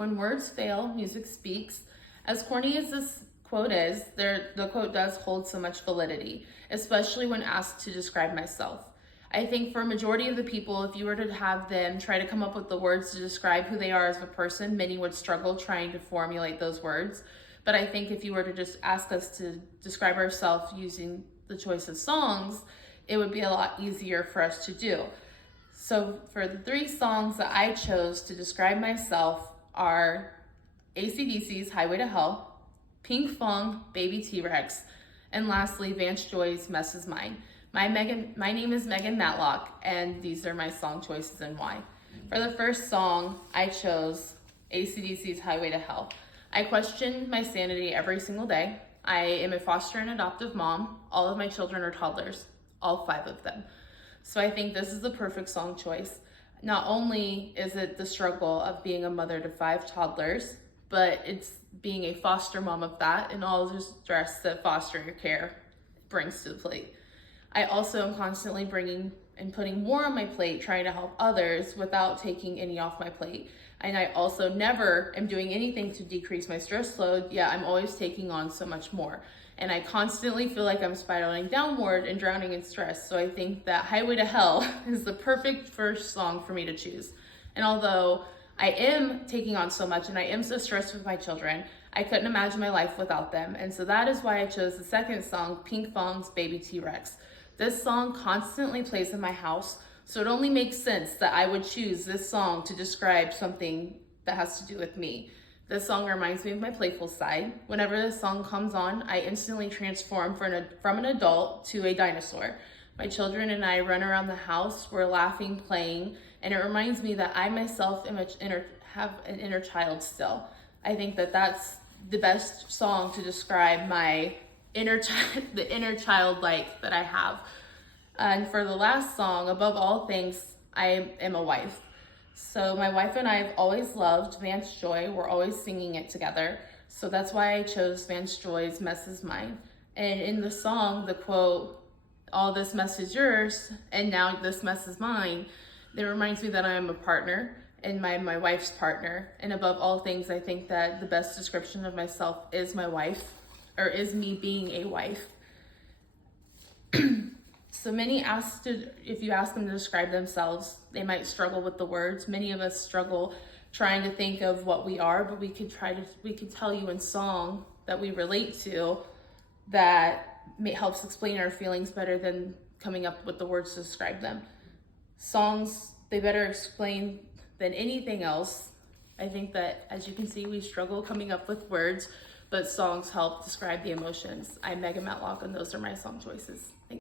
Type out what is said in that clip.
When words fail, music speaks. As corny as this quote is, the quote does hold so much validity, especially when asked to describe myself. I think for a majority of the people, if you were to have them try to come up with the words to describe who they are as a person, many would struggle trying to formulate those words. But I think if you were to just ask us to describe ourselves using the choice of songs, it would be a lot easier for us to do. So for the 3 songs that I chose to describe myself are AC/DC's Highway to Hell, Pinkfong, Baby T-Rex, and lastly, Vance Joy's Mess Is Mine. My name is Megan Matlock, and these are my song choices and why. For the first song, I chose AC/DC's Highway to Hell. I question my sanity every single day. I am a foster and adoptive mom. All of my children are toddlers, all 5 of them. So I think this is the perfect song choice. Not only is it the struggle of being a mother to 5 toddlers, but it's being a foster mom of that and all the stress that foster care brings to the plate. I also am constantly bringing and putting more on my plate, trying to help others without taking any off my plate. And I also never am doing anything to decrease my stress load, yet I'm always taking on so much more. And I constantly feel like I'm spiraling downward and drowning in stress. So I think that Highway to Hell is the perfect first song for me to choose. And although I am taking on so much and I am so stressed with my children, I couldn't imagine my life without them. And so that is why I chose the second song, Pinkfong's Baby T-Rex. This song constantly plays in my house, so it only makes sense that I would choose this song to describe something that has to do with me. This song reminds me of my playful side. Whenever this song comes on, I instantly transform from an adult to a dinosaur. My children and I run around the house, we're laughing, playing, and it reminds me that I myself have an inner child still. I think that that's the best song to describe my the inner childlike that I have. And for the last song, Above All Things, I am a wife. So my wife and I have always loved Vance Joy. We're always singing it together. So that's why I chose Vance Joy's Mess Is Mine. And in the song, the quote, all this mess is yours, and now this mess is mine, it reminds me that I am a partner and my wife's partner. And above all things, I think that the best description of myself is my wife, or is me being a wife. So many if you ask them to describe themselves, they might struggle with the words. Many of us struggle trying to think of what we are, but we could tell you in song that we relate to that helps explain our feelings better than coming up with the words to describe them. Songs, they better explain than anything else. I think that, as you can see, we struggle coming up with words, but songs help describe the emotions. I'm Megan Matlock, and those are my song choices. Thanks.